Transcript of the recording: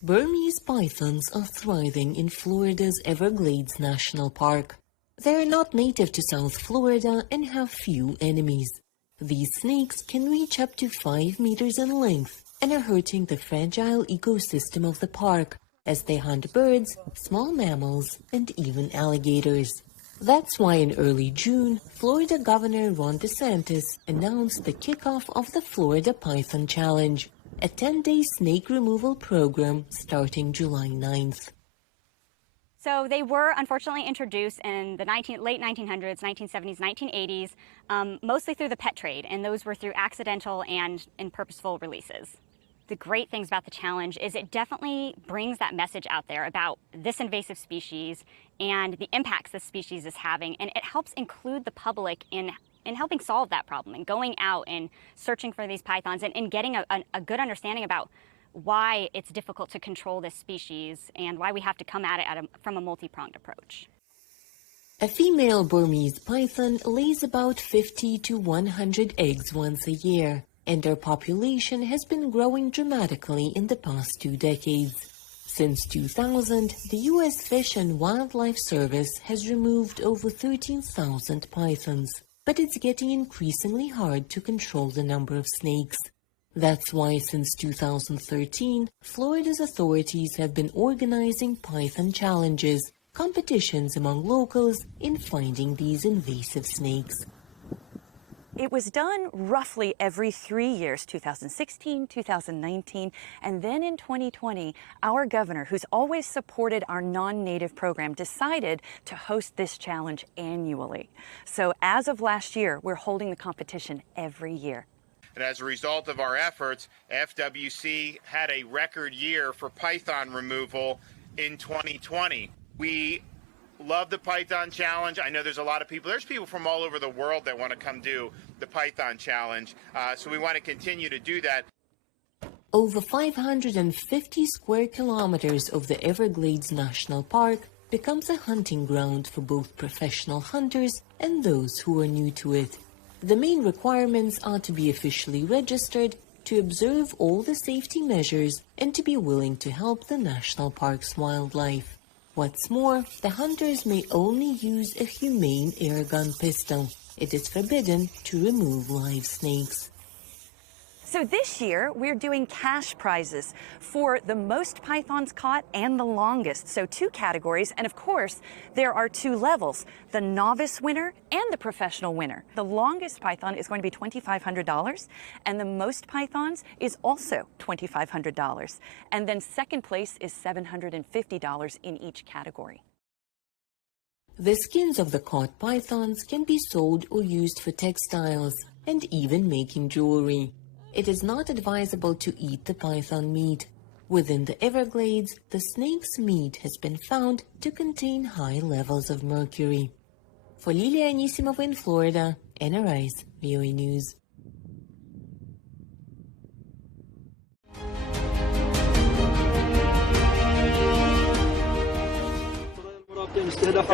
Burmese pythons are thriving in Florida's Everglades National Park. They are not native to South Florida and have few enemies. These snakes can reach up to 5 meters in length and are hurting the fragile ecosystem of the park as they hunt birds, small mammals, and even alligators. That's why in early June, Florida Governor Ron DeSantis announced the kickoff of the Florida Python Challenge, a 10-day snake removal program starting July 9th. So they were unfortunately introduced in the late 1900s, 1970s, 1980s, mostly through the pet trade, and those were through accidental and purposeful releases. The great things about the challenge is it definitely brings that message out there about this invasive species and the impacts this species is having, and it helps include the public in helping solve that problem and going out and searching for these pythons and getting a good understanding about why it's difficult to control this species and why we have to come at it from a multi-pronged approach. A female Burmese python lays about 50 to 100 eggs once a year, and their population has been growing dramatically in the past 2 decades. Since 2000, the U.S. Fish and Wildlife Service has removed over 13,000 pythons, but it's getting increasingly hard to control the number of snakes. That's why since 2013, Florida's authorities have been organizing python challenges, competitions among locals in finding these invasive snakes. It was done roughly every 3 years, 2016, 2019, and then in 2020, our governor, who's always supported our non-native program, decided to host this challenge annually. So as of last year, we're holding the competition every year. And as a result of our efforts, FWC had a record year for python removal in 2020. We love the Python Challenge. I know there's a lot of people. There's people from all over the world that want to come do the Python Challenge. So we want to continue to do that. Over 550 square kilometers of the Everglades National Park becomes a hunting ground for both professional hunters and those who are new to it. The main requirements are to be officially registered, to observe all the safety measures, and to be willing to help the national park's wildlife. What's more, the hunters may only use a humane airgun pistol. It is forbidden to remove live snakes. So this year, we're doing cash prizes for the most pythons caught and the longest. So 2 categories, and of course, there are 2 levels, the novice winner and the professional winner. The longest python is going to be $2,500, and the most pythons is also $2,500. And then second place is $750 in each category. The skins of the caught pythons can be sold or used for textiles and even making jewelry. It is not advisable to eat the python meat. Within the Everglades, the snake's meat has been found to contain high levels of mercury. For Liliya Anisimova in Florida, Anna Rice-VOA News. استهداف